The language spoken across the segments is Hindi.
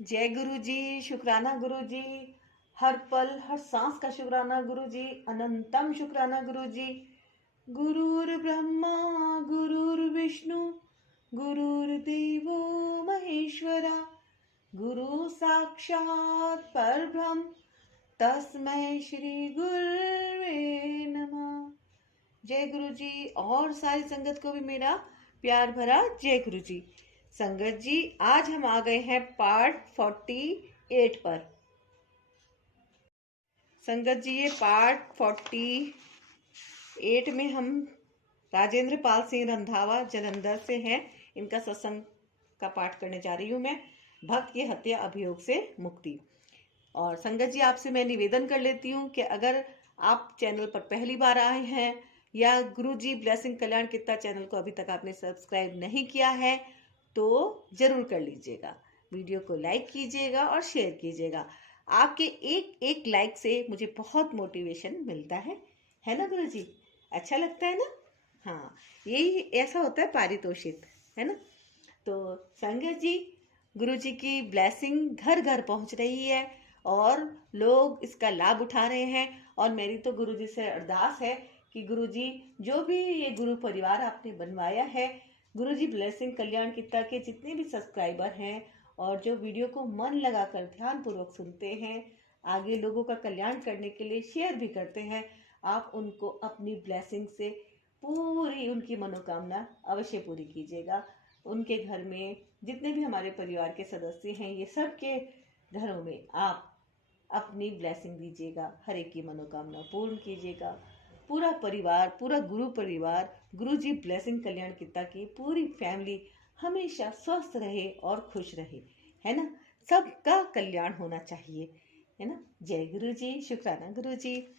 जय गुरु जी। शुक्राना गुरु जी। हर पल हर सांस का शुक्राना गुरु जी। अनंतम शुक्राना गुरु जी। गुरुर् ब्रह्मा गुरुर्विष्णु गुरुर्देवो महेश्वरा गुरु साक्षात परब्रह्म तस्मै श्री गुरुवे नमः। जय गुरु जी। और सारी संगत को भी मेरा प्यार भरा जय गुरु जी। संगत जी, आज हम आ गए हैं पार्ट 48 पर। संगत जी, ये पार्ट 48 में हम राजेंद्र पाल सिंह रंधावा जलंधर से हैं, इनका सत्संग का पाठ करने जा रही हूँ मैं। भक्त की हत्या अभियोग से मुक्ति। और संगत जी, आपसे मैं निवेदन कर लेती हूँ कि अगर आप चैनल पर पहली बार आए हैं या गुरु जी ब्लेसिंग कल्याण कीर्तन चैनल को अभी तक आपने सब्सक्राइब नहीं किया है तो जरूर कर लीजिएगा। वीडियो को लाइक कीजिएगा और शेयर कीजिएगा। आपके एक एक लाइक से मुझे बहुत मोटिवेशन मिलता है ना गुरु जी? अच्छा लगता है ना? हाँ, यही ऐसा होता है पारितोषिक, है ना? तो संगत जी, गुरु जी की ब्लेसिंग घर घर पहुंच रही है और लोग इसका लाभ उठा रहे हैं। और मेरी तो गुरु जी से अरदास है कि गुरु जी, जो भी ये गुरु परिवार आपने बनवाया है, गुरु जी ब्लेसिंग कल्याण कीर्तन के जितने भी सब्सक्राइबर हैं और जो वीडियो को मन लगाकर ध्यान पूर्वक सुनते हैं, आगे लोगों का कल्याण करने के लिए शेयर भी करते हैं, आप उनको अपनी ब्लेसिंग से पूरी उनकी मनोकामना अवश्य पूरी कीजिएगा। उनके घर में जितने भी हमारे परिवार के सदस्य हैं, ये सब के घरों में आप अपनी ब्लेसिंग दीजिएगा, हर एक की मनोकामना पूर्ण कीजिएगा। पूरा परिवार, पूरा गुरु परिवार, गुरु जी ब्लेसिंग कल्याण कीर्तन की पूरी फैमिली हमेशा स्वस्थ रहे और खुश रहे, है ना? सबका कल्याण होना चाहिए, है ना? जय गुरु जी। शुक्राना गुरु जी।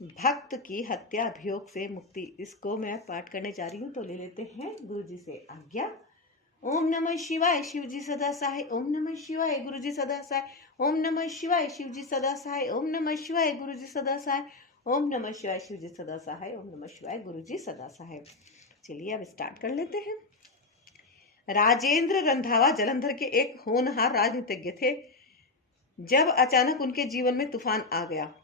भक्त की हत्या अभियोग से मुक्ति, इसको मैं पाठ करने जा रही हूँ, तो ले लेते हैं गुरु जी से आज्ञा। ओम नमः शिवाय, शिव जी सदा सहाय। ओम नमः शिवाय, गुरु जी सदा सहाय। ओम नमः शिवाय, शिव जी सदा सहाय। ओम नमः शिवाय, गुरु जी सदा सहाय। ओम नमः शिवाय, शिव जी सदा सहाय। ओम नमः शिवाय, गुरु जी सदा सहाय। चलिए अब स्टार्ट कर लेते हैं। राजेंद्र रंधावा जलंधर के एक होनहार राजनीतिज्ञ थे। जब अचानक उनके जीवन में तूफान आ गया।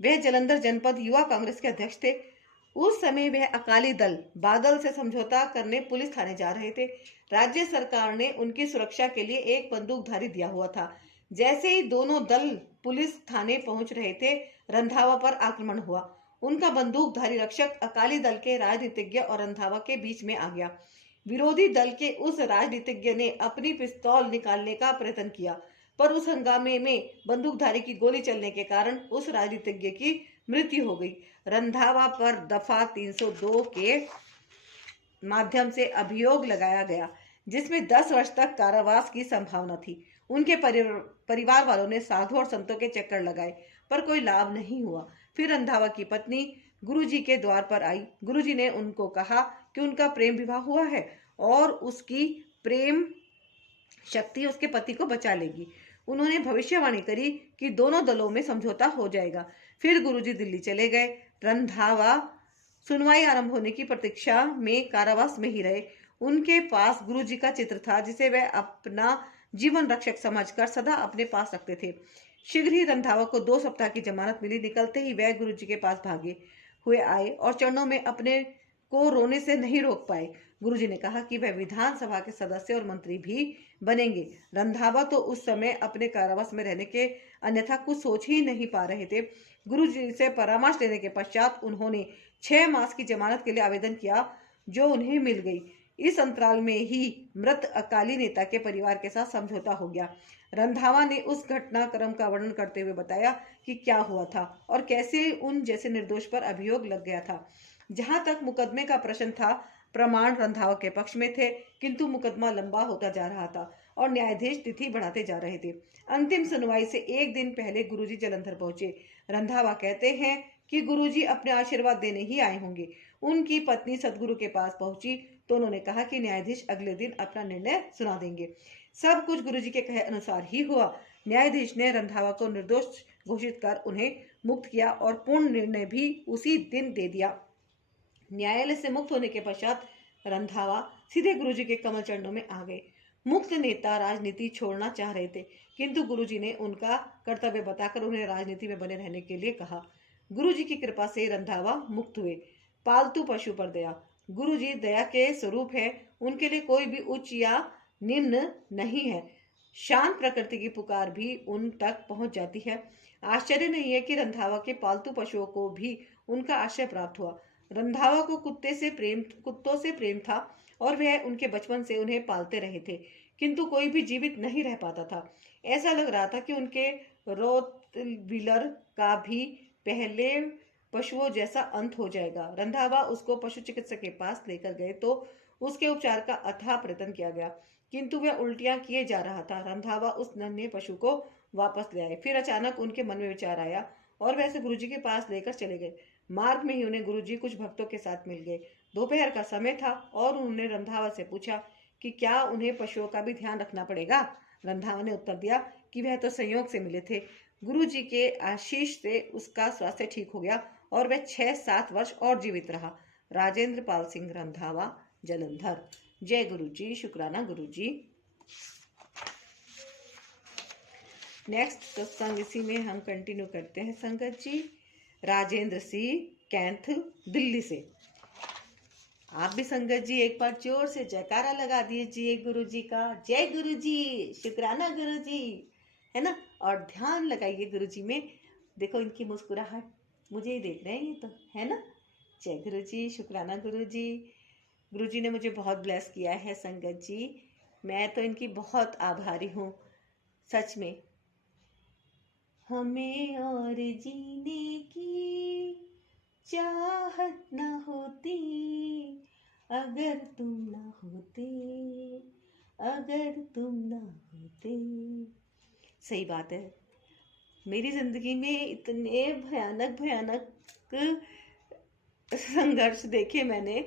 वह जलंधर जनपद युवा कांग्रेस के अध्यक्ष थे। उस समय वह अकाली दल बादल से समझौता करने पुलिस थाने जा रहे थे। राज्य सरकार ने उनकी सुरक्षा के लिए एक बंदूकधारी दिया हुआ था। जैसे ही दोनों दल पुलिस थाने पहुंच रहे थे, रंधावा पर आक्रमण हुआ। उनका बंदूकधारी रक्षक अकाली दल के राजनीतिज्ञ और रंधावा के बीच में आ गया। विरोधी दल के उस राजनीतिज्ञ ने अपनी पिस्तौल निकालने का प्रयत्न किया, पर उस हंगामे में बंदूकधारी की गोली चलने के कारण उस राजनीतिज्ञ की मृत्यु हो गई। रंधावा पर दफा 302 के माध्यम से अभियोग लगाया गया, जिसमें 10 वर्ष तक कारावास की संभावना थी। उनके परिवार वालों ने साधु और संतों के चक्कर लगाए, पर कोई लाभ नहीं हुआ। फिर रंधावा की पत्नी गुरुजी के द्वार पर आई। गुरुजी ने उनको कहा कि उनका प्रेम विवाह हुआ है और उसकी प्रेम शक्ति उसके पति को बचा लेगी। उन्होंने भविष्यवाणी करी कि दोनों दलों में समझौता हो जाएगा। फिर गुरुजी दिल्ली चले गए। रंधावा सुनवाई आरंभ होने की प्रतीक्षा में कारावास में ही रहे। उनके पास गुरुजी का चित्र था, जिसे वह अपना जीवन रक्षक समझकर सदा अपने पास रखते थे। शीघ्र ही रंधावा को 2 सप्ताह की जमानत मिली। निकलते ही वह गुरुजी के पास भागे हुए आए और चरणों में अपने को रोने से नहीं रोक पाए। गुरुजी ने कहा कि वह विधानसभा के सदस्य और मंत्री भी बनेंगे। रंधावा तो उस समय अपने कारावास में रहने के अन्यथा कुछ सोच ही नहीं पा रहे थे। गुरुजी से परामर्श लेने के पश्चात उन्होंने 6 मास की जमानत के लिए आवेदन किया, जो उन्हें मिल गई। इस अंतराल में ही मृत अकाली नेता के परिवार के साथ समझौता हो गया। रंधावा ने उस घटनाक्रम का वर्णन करते हुए बताया कि क्या हुआ था और कैसे उन जैसे निर्दोष पर अभियोग लग गया था। जहां तक मुकदमे का प्रश्न था, प्रमाण रंधावा के पक्ष में थे, किंतु मुकदमा लंबा होता जा रहा था और न्यायाधीश तिथि बढ़ाते जा रहे थे। अंतिम सुनवाई से एक दिन पहले गुरुजी जलंधर पहुंचे। रंधावा कहते हैं कि गुरुजी अपने आशीर्वाद देने ही आए होंगे। उनकी पत्नी सदगुरु के पास पहुंची तो उन्होंने कहा कि न्यायाधीश अगले दिन अपना निर्णय सुना देंगे। सब कुछ गुरुजी के कहे अनुसार ही हुआ। न्यायाधीश ने रंधावा को निर्दोष घोषित कर उन्हें मुक्त किया और पूर्ण निर्णय भी उसी दिन दे दिया। न्यायालय से मुक्त होने के पश्चात रंधावा सीधे गुरुजी के कमल चरणों में आ गए। मुक्त नेता राजनीति छोड़ना चाह रहे थे, किंतु गुरुजी ने उनका कर्तव्य बताकर उन्हें राजनीति में बने रहने के लिए कहा। गुरुजी की कृपा से रंधावा मुक्त हुए। पालतू पशु पर दया। गुरुजी दया के स्वरूप है, उनके लिए कोई भी उच्च या निम्न नहीं है। शांत प्रकृति की पुकार भी उन तक पहुंच जाती है। आश्चर्य नहीं है कि रंधावा के पालतू पशुओं को भी उनका आश्रय प्राप्त हुआ। रंधावा को कुत्तों से प्रेम था और वह उनके बचपन से उन्हें पालते रहे थे, किंतु कोई भी जीवित नहीं रह पाता था। ऐसा लग रहा था कि उनके रोटवीलर का भी पहले पशुओं जैसा अंत हो जाएगा। रंधावा उसको पशु चिकित्सक के पास लेकर गए तो उसके उपचार का अथाह प्रयत्न किया गया, किंतु वह उल्टियां किए जा रहा था। रंधावा उस नन्हे पशु को वापस ले आए। फिर अचानक उनके मन में विचार आया और वैसे गुरुजी के पास लेकर चले गए। मार्ग में ही उन्हें गुरुजी कुछ भक्तों के साथ मिल गए। दोपहर का समय था और उन्होंने रंधावा से पूछा कि क्या उन्हें पशुओं का भी ध्यान रखना पड़ेगा। रंधावा ने उत्तर दिया कि वह तो संयोग से मिले थे। गुरुजी के आशीष से उसका स्वास्थ्य ठीक हो गया और वह 6-7 वर्ष और जीवित रहा। राजेंद्र पाल सिंह रंधावा, जलंधर। जय गुरुजी, शुक्राना गुरुजी। नेक्स्ट सत्संग इसी में हम कंटिन्यू करते हैं संगत जी। राजेंद्र सिंह, कैंथ, दिल्ली से। आप भी संगत जी एक बार जोर से जयकारा लगा दीजिए गुरुजी का। जय गुरुजी, शुक्राना गुरुजी, है ना। और ध्यान लगाइए गुरुजी में। देखो इनकी मुस्कुराहट, मुझे ही देख रहे हैं ये तो, है ना। जय गुरुजी, शुक्राना गुरुजी। गुरुजी ने मुझे बहुत ब्लेस किया है संगत जी। मैं तो इनकी बहुत आभारी हूँ सच में। हमें और जीने की चाहत न होती अगर तुम न होते, अगर तुम न होते। सही बात है। मेरी जिंदगी में इतने भयानक भयानक संघर्ष देखे मैंने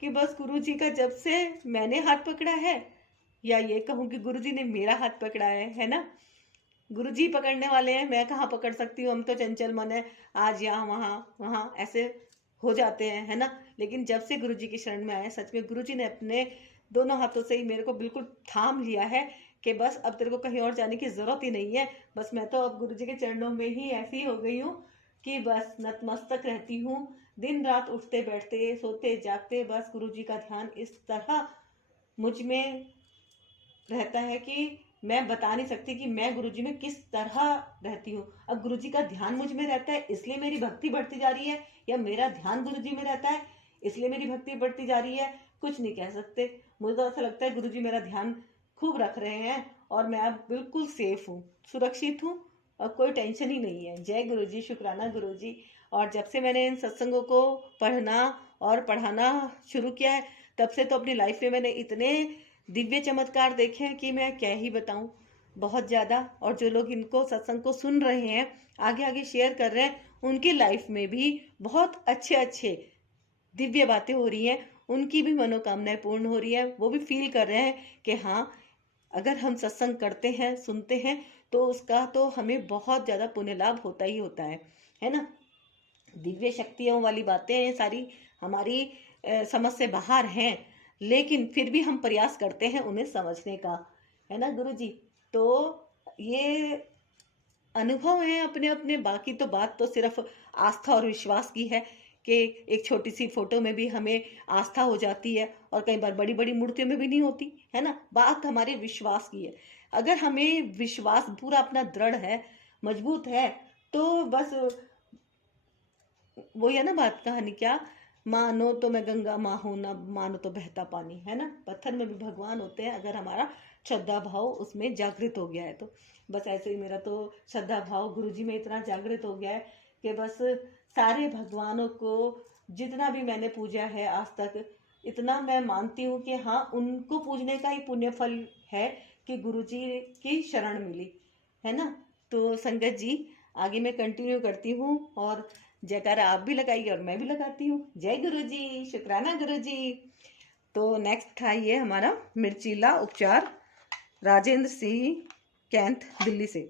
कि बस गुरुजी का जब से मैंने हाथ पकड़ा है, या ये कहूँ कि गुरुजी ने मेरा हाथ पकड़ा है ना। गुरुजी पकड़ने वाले हैं, मैं कहाँ पकड़ सकती हूँ। हम तो चंचल मन है, आज यहाँ वहाँ वहाँ ऐसे हो जाते हैं, है ना। लेकिन जब से गुरुजी की शरण में आए, सच में गुरुजी ने अपने दोनों हाथों से ही मेरे को बिल्कुल थाम लिया है कि बस अब तेरे को कहीं और जाने की जरूरत ही नहीं है। बस मैं तो अब गुरुजी के चरणों में ही ऐसी हो गई हूँ कि बस नतमस्तक रहती हूँ। दिन रात उठते बैठते सोते जागते बस गुरुजी का ध्यान इस तरह मुझ में रहता है कि मैं बता नहीं सकती कि मैं गुरुजी में किस तरह रहती हूँ। अब गुरुजी का ध्यान मुझ में रहता है इसलिए मेरी भक्ति बढ़ती जा रही है, या मेरा ध्यान गुरुजी में रहता है इसलिए मेरी भक्ति बढ़ती जा रही है, कुछ नहीं कह सकते। मुझे तो ऐसा लगता है गुरुजी मेरा ध्यान खूब रख रहे हैं और मैं अब बिल्कुल सेफ हूँ, सुरक्षित हूँ और कोई टेंशन ही नहीं है। जय गुरुजी, शुक्राना गुरुजी। और जब से मैंने इन सत्संगों को पढ़ना और पढ़ाना शुरू किया है, तब से तो अपनी लाइफ में मैंने इतने दिव्य चमत्कार देखे हैं कि मैं क्या ही बताऊं, बहुत ज़्यादा। और जो लोग इनको सत्संग को सुन रहे हैं, आगे आगे शेयर कर रहे हैं, उनकी लाइफ में भी बहुत अच्छे अच्छे दिव्य बातें हो रही हैं, उनकी भी मनोकामनाएं पूर्ण हो रही है। वो भी फील कर रहे हैं कि हाँ, अगर हम सत्संग करते हैं, सुनते हैं, तो उसका तो हमें बहुत ज़्यादा पुण्य लाभ होता ही होता है ना। दिव्य शक्तियों वाली बातें सारी हमारी समझ से बाहर हैं, लेकिन फिर भी हम प्रयास करते हैं उन्हें समझने का, है ना गुरुजी। तो ये अनुभव है अपने अपने। बाकी तो बात तो सिर्फ आस्था और विश्वास की है कि एक छोटी सी फोटो में भी हमें आस्था हो जाती है और कई बार बड़ी बड़ी मूर्तियों में भी नहीं होती, है ना। बात हमारे विश्वास की है। अगर हमें विश्वास पूरा अपना दृढ़ है, मजबूत है, तो बस वो है ना बात, कहानी क्या, मानो तो मैं गंगा माँ हूं, ना मानो तो बहता पानी, है ना। पत्थर में भी भगवान होते हैं अगर हमारा श्रद्धा भाव उसमें जागृत हो गया है तो। बस ऐसे ही मेरा तो श्रद्धा भाव गुरुजी में इतना जागृत हो गया है कि बस सारे भगवानों को जितना भी मैंने पूजा है आज तक, इतना मैं मानती हूँ कि हाँ, उनको पूजने का ही पुण्य फल है कि गुरुजी की शरण मिली, है ना। तो संगत जी आगे मैं कंटिन्यू करती हूँ और जयकारा आप भी लगाइए और मैं भी लगाती हूँ। जय गुरुजी, शुक्राना गुरुजी। तो नेक्स्ट था ये हमारा मिर्चीला उपचार। राजेंद्र सिंह, कैंथ, दिल्ली से।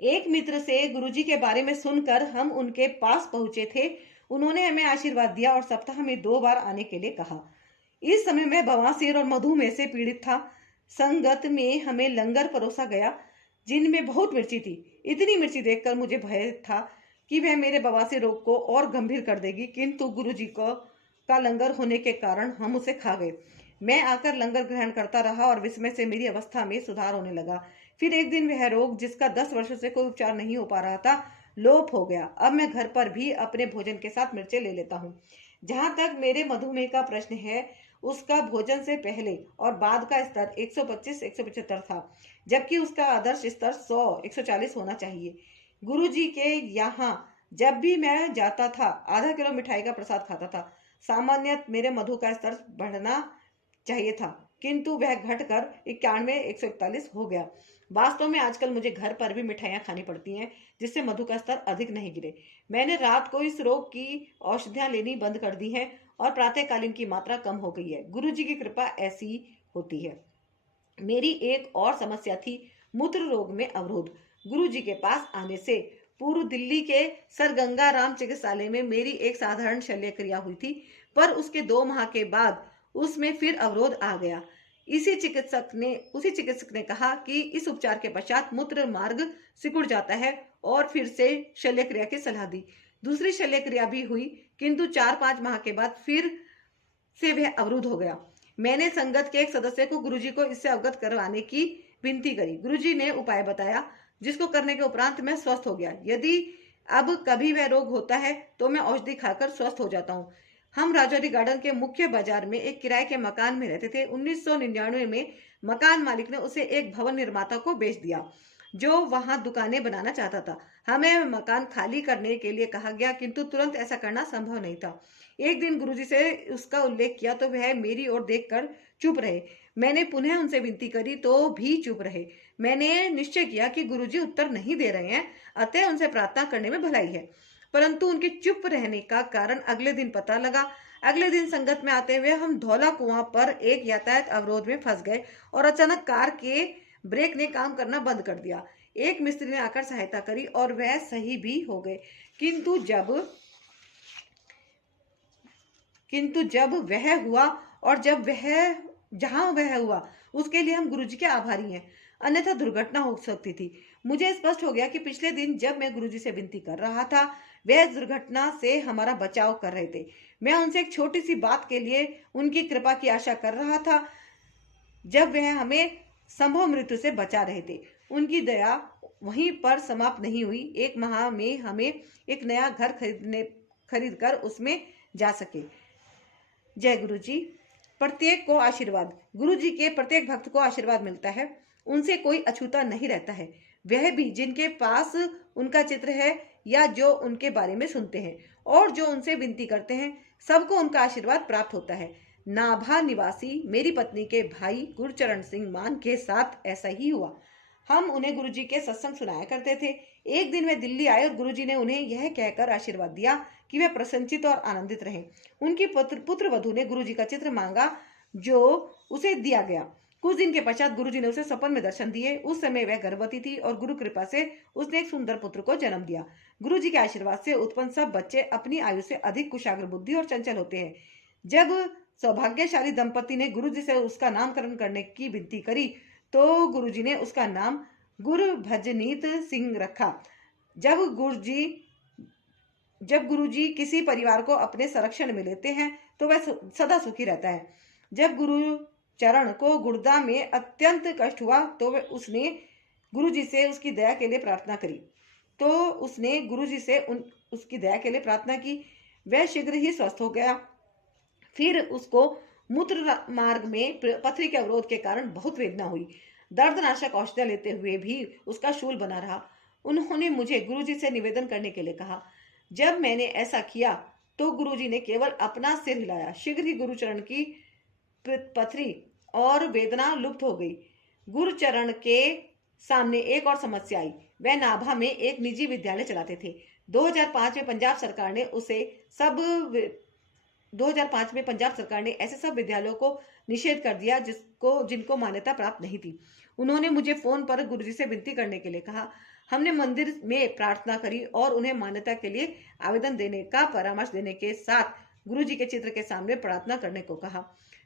एक मित्र से गुरुजी के बारे में सुनकर हम उनके पास पहुंचे थे। उन्होंने हमें आशीर्वाद दिया और सप्ताह में 2 बार आने के लिए कहा। इस समय मैं बवासीर और मधुमेह से पीड़ित था। संगत में हमें लंगर परोसा गया जिनमें बहुत मिर्ची थी। इतनी मिर्ची देखकर मुझे भय था कि वह मेरे बवासीर रोग को और गंभीर कर देगी, किंतु गुरुजी को का लंगर होने के कारण हम उसे खा गए। मैं आकर लंगर ग्रहण करता रहा और विस्मय से मेरी अवस्था में सुधार होने लगा। फिर एक दिन वह रोग जिसका 10 वर्षों से कोई उपचार नहीं हो पा रहा था लोप हो गया। अब मैं घर पर भी अपने भोजन के साथ मिर्चें ले लेता हूँ। जहां तक मेरे मधुमेह का प्रश्न है, उसका भोजन से पहले और बाद का स्तर 125-175 था, जबकि उसका आदर्श स्तर 100-140 होना चाहिए। गुरुजी के यहाँ जब भी मैं जाता था आधा किलो मिठाई का प्रसाद खाता था। सामान्य मेरे मधु का स्तर बढ़ना चाहिए था, किंतु वह घटकर 91-141 हो गया। वास्तव में आजकल मुझे घर पर भी मिठाइयाँ खानी पड़ती हैं जिससे मधु का स्तर अधिक नहीं गिरे। मैंने रात को इस रोग की औषधियाँ लेनी बंद कर दी हैं और प्रातःकालीन की मात्रा कम हो गई है। गुरुजी की कृपा ऐसी होती है। मेरी एक और समस्या थी मूत्र रोग में अवरोध। गुरुजी के पास आने से पूर्व दिल्ली के सर गंगाराम चिकित्सालय में मेरी एक साधारण शल्य क्रिया हुई थी, पर उसके 2 माह के बाद उसमें फिर अवरोध आ गया। उसी चिकित्सक ने कहा कि इस उपचार के पश्चात मूत्र मार्ग सिकुड़ जाता है और फिर से शल्य क्रिया की सलाह दी। दूसरी शल्य क्रिया भी हुई, किंतु 4-5 माह के बाद फिर से वह अवरुद्ध हो गया। मैंने संगत के एक सदस्य को गुरुजी को इससे अवगत करवाने की विनती करी। गुरुजी ने उपाय बताया, जिसको करने के उपरांत मैं स्वस्थ हो गया। यदि अब कभी वह रोग होता है तो मैं औषधि खाकर स्वस्थ हो जाता हूँ। हम राजौरी गार्डन के मुख्य बाजार में एक किराए के मकान में रहते थे। 1999 में मकान मालिक ने उसे एक भवन निर्माता को बेच दिया जो वहां दुकानें बनाना चाहता था। हमें मकान खाली करने के लिए कहा गया, किंतु तुरंत ऐसा करना संभव नहीं था। एक दिन गुरुजी से उसका उल्लेख किया तो वह मेरी ओर देखकर चुप रहे। मैंने पुनः उनसे विनती करी तो भी चुप रहे। मैंने निश्चय किया कि गुरुजी उत्तर नहीं दे रहे हैं, अतः उनसे प्रार्थना करने में भलाई है। परंतु उनके चुप रहने का कारण अगले दिन पता लगा। अगले दिन संगत में आते हुए हम धौला कुआं पर एक यातायात अवरोध में फंस गए और अचानक कार के ब्रेक ने काम करना बंद कर दिया। एक मिस्त्री ने आकर सहायता करी और वह सही भी हो गए। किंतु जब वह हुआ और जहां वह हुआ उसके लिए हम गुरुजी के आभारी हैं, अन्यथा दुर्घटना हो सकती थी। मुझे स्पष्ट हो गया कि पिछले दिन जब मैं गुरुजी से विनती कर रहा था वह इस दुर्घटना से हमारा बचाव कर रहे थे। मैं उनसे एक छोटी सी बात के लिए उनकी कृपा की आशा कर रहा था जब वह हमें संभव मृत्यु से बचा रहे थे। उनकी दया वहीं पर समाप्त नहीं हुई। 1 माह में हमें एक नया घर खरीद कर उसमें जा सके। जय गुरु जी। प्रत्येक को आशीर्वाद। गुरु जी के प्रत्येक भक्त को आशीर्वाद मिलता है, उनसे कोई अछूता नहीं रहता है। वह भी जिनके पास उनका चित्र है या जो उनके बारे में सुनते हैं और जो उनसे विनती करते हैं, सबको उनका आशीर्वाद प्राप्त होता है। नाभा निवासी मेरी पत्नी के भाई गुरचरण सिंह मान के साथ ऐसा ही हुआ। हम उन्हें गुरुजी के सत्संग सुनाया करते थे। एक दिन वे दिल्ली आए और गुरुजी ने उन्हें यह कहकर आशीर्वाद दिया कि वे प्रसन्नचित और आनंदित रहें। उनकी पुत्र वधू ने गुरुजी का चित्र मांगा जो उसे दिया गया। कुछ दिन के पश्चात गुरुजी ने उसे सपन में दर्शन दिए। उस समय वह गर्भवती थी और गुरु कृपा से उसने एक सुंदर पुत्र को जन्म दिया। गुरुजी के आशीर्वाद से उत्पन्न सब बच्चे अपनी आयु से अधिक कुशाग्र बुद्धि और चंचल होते हैं। जब सौभाग्यशाली दंपति ने गुरुजी से उसका नामकरण करने की विनती करी तो गुरुजी ने उसका नाम गुरभजनीत सिंह रखा। जब गुरुजी किसी परिवार को अपने संरक्षण में लेते हैं तो वह सदा सुखी रहता है। जब गुरु चरण को गुर्दा में अत्यंत कष्ट हुआ तो उसने गुरुजी से उसकी दया के लिए प्रार्थना करी उसकी दया के लिए प्रार्थना की। वह शीघ्र ही स्वस्थ हो गया। फिर उसको मूत्र मार्ग में पथरी के अवरोध के कारण बहुत वेदना हुई। दर्दनाशक औषधियां लेते हुए भी उसका शूल बना रहा। उन्होंने मुझे गुरुजी से निवेदन करने के लिए कहा। जब मैंने ऐसा किया तो गुरुजी ने केवल अपना सिर हिलाया। शीघ्र ही गुरुचरण की पथरी और वेदना लुप्त हो गई। गुरुचरण के सामने एक और समस्या आई। वह नाभा में एक निजी विद्यालय चलाते थे। 2005 में पंजाब सरकार ने ऐसे सब विद्यालयों को निषेध कर दिया जिनको मान्यता प्राप्त नहीं थी। उन्होंने मुझे फोन पर गुरुजी से विनती करने के लिए कहा। हमने मंदिर में प्रार्थना करी और उन्हें मान्यता के लिए आवेदन देने का परामर्श देने के साथ गुरुजी के चित्र के सामने प्रार्थना करने को कहा।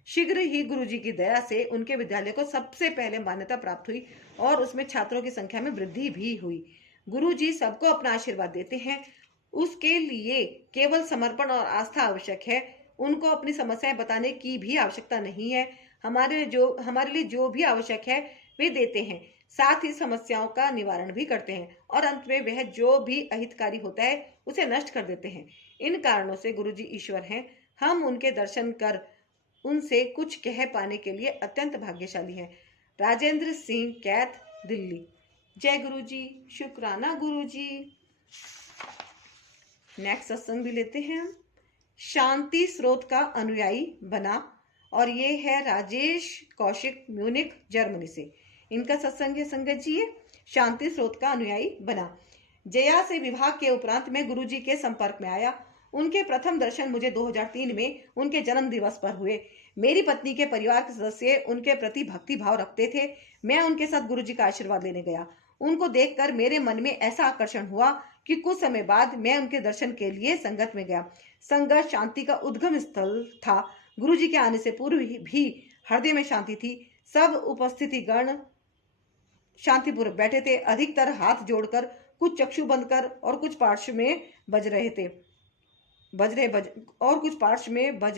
शीघ्र ही गुरुजी की दया से उनके विद्यालय को सबसे पहले मान्यता प्राप्त हुई और उसमें छात्रों की संख्या में वृद्धि भी हुई। गुरुजी सबको अपना आशीर्वाद देते हैं, उसके लिए केवल समर्पण और आस्था आवश्यक है। उनको अपनी समस्याएं बताने की भी आवश्यकता नहीं है। हमारे लिए जो भी आवश्यक है वे देते हैं, साथ ही समस्याओं का निवारण भी करते हैं और अंत में वह जो भी अहितकारी होता है उसे नष्ट कर देते हैं। इन कारणों से गुरुजी ईश्वर हैं। हम उनके दर्शन कर उनसे कुछ कह पाने के लिए अत्यंत भाग्यशाली हैं। राजेंद्र सिंह, कैथ, दिल्ली। जय गुरुजी, शुक्राना गुरुजी। नेक्स्ट सत्संग भी लेते हैं हम। शांति स्रोत का अनुयायी बना, और ये है राजेश कौशिक, म्यूनिक, जर्मनी से। इनका सत्संग है संगत जी, शांति स्रोत का अनुयायी बना। जया से विवाह के उपरांत मैं गुरुजी के संपर्क में आया। उनके प्रथम दर्शन मुझे 2003 में उनके जन्म दिवस पर हुए। मेरी पत्नी के परिवार के सदस्य उनके प्रति भक्ति भाव रखते थे। मैं उनके साथ गुरुजी का आशीर्वाद लेने गया। उनको देखकर मेरे मन में ऐसा आकर्षण हुआ कि कुछ समय बाद मैं उनके दर्शन के लिए संगत में गया। संगत शांति का उद्गम स्थल था। गुरुजी के आने से पूर्व भी हृदय में शांति थी। सब उपस्थिति गण शांतिपूर्वक बैठे थे। अधिकतर हाथ जोड़कर, कुछ चक्षु बंद कर और कुछ पार्श्व में बज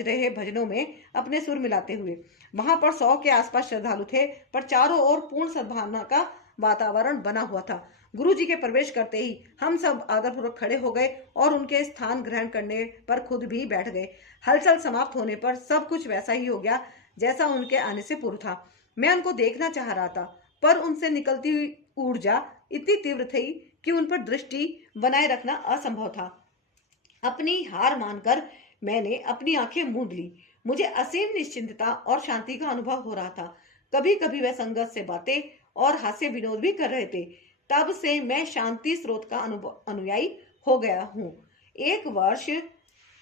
रहे भजनों में अपने सुर मिलाते हुए। वहां पर 100 के आसपास श्रद्धालु थे, पर चारों ओर पूर्ण सद्भावना का वातावरण बना हुआ था। गुरुजी के प्रवेश करते ही हम सब आदरपूर्वक खड़े हो गए और उनके स्थान ग्रहण करने पर खुद भी बैठ गए। हलचल समाप्त होने पर सब कुछ वैसा ही हो गया जैसा उनके आने से पूर्व था। मैं उनको देखना चाह रहा था, पर उनसे निकलती हुई ऊर्जा इतनी तीव्र थी कि उन पर दृष्टि बनाए रखना असंभव था। अपनी हार मानकर मैंने अपनी आंखें मूंद ली। मुझे असीम निश्चिंतता और शांति का अनुभव हो रहा था। कभी कभी वह संगत से बातें और हास्य विनोद भी कर रहे थे। तब से मैं शांति स्रोत का अनुयायी हो गया हूँ। 1 वर्ष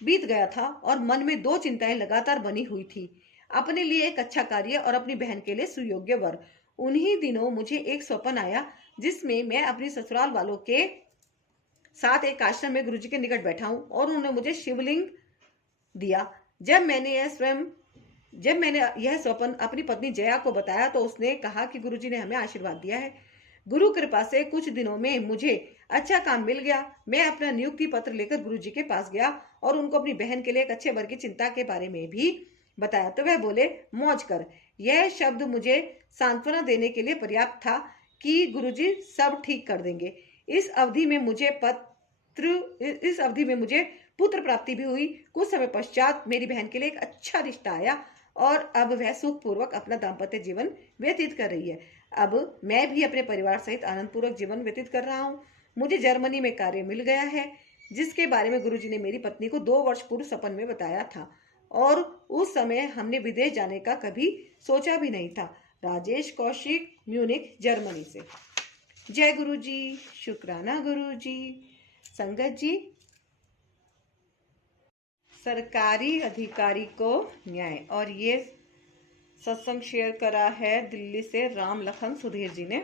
बीत गया था और मन में 2 चिंताएं लगातार बनी हुई थी। अपने लिए एक अच्छा कार्य और अपनी बहन के लिए सुयोग्य वर। उन्हीं दिनों मुझे एक स्वप्न आया जिसमें मैं अपनी ससुराल वालों के साथ एक आश्रम में गुरुजी के निकट बैठा हूं और उन्होंने मुझे शिवलिंग दिया। जब मैंने यह स्वप्न अपनी पत्नी जया को बताया तो उसने कहा कि गुरुजी ने हमें आशीर्वाद दिया है। गुरु कृपा से कुछ दिनों में मुझे अच्छा काम मिल गया। मैं अपना नियुक्ति पत्र लेकर गुरुजी के पास गया और उनको अपनी बहन के लिए एक अच्छे वर की चिंता के बारे में भी बताया तो वह बोले, मौज कर। यह शब्द मुझे सांत्वना देने के लिए पर्याप्त था कि गुरुजी सब ठीक कर देंगे। इस अवधि में मुझे पुत्र प्राप्ति भी हुई। कुछ समय पश्चात मेरी बहन के लिए एक अच्छा रिश्ता आया और अब वह सुखपूर्वक अपना दाम्पत्य जीवन व्यतीत कर रही है। अब मैं भी अपने परिवार सहित आनंदपूर्वक जीवन व्यतीत कर रहा हूँ। मुझे जर्मनी में कार्य मिल गया है, जिसके बारे में गुरुजी ने मेरी पत्नी को 2 वर्ष पूर्व सपन में बताया था और उस समय हमने विदेश जाने का कभी सोचा भी नहीं था। राजेश कौशिक, म्यूनिक, जर्मनी से। जय गुरुजी, शुक्राना गुरुजी। संगत जी, सरकारी अधिकारी को न्याय, और ये सत्संग शेयर करा है दिल्ली से राम लखन सुधीर जी ने।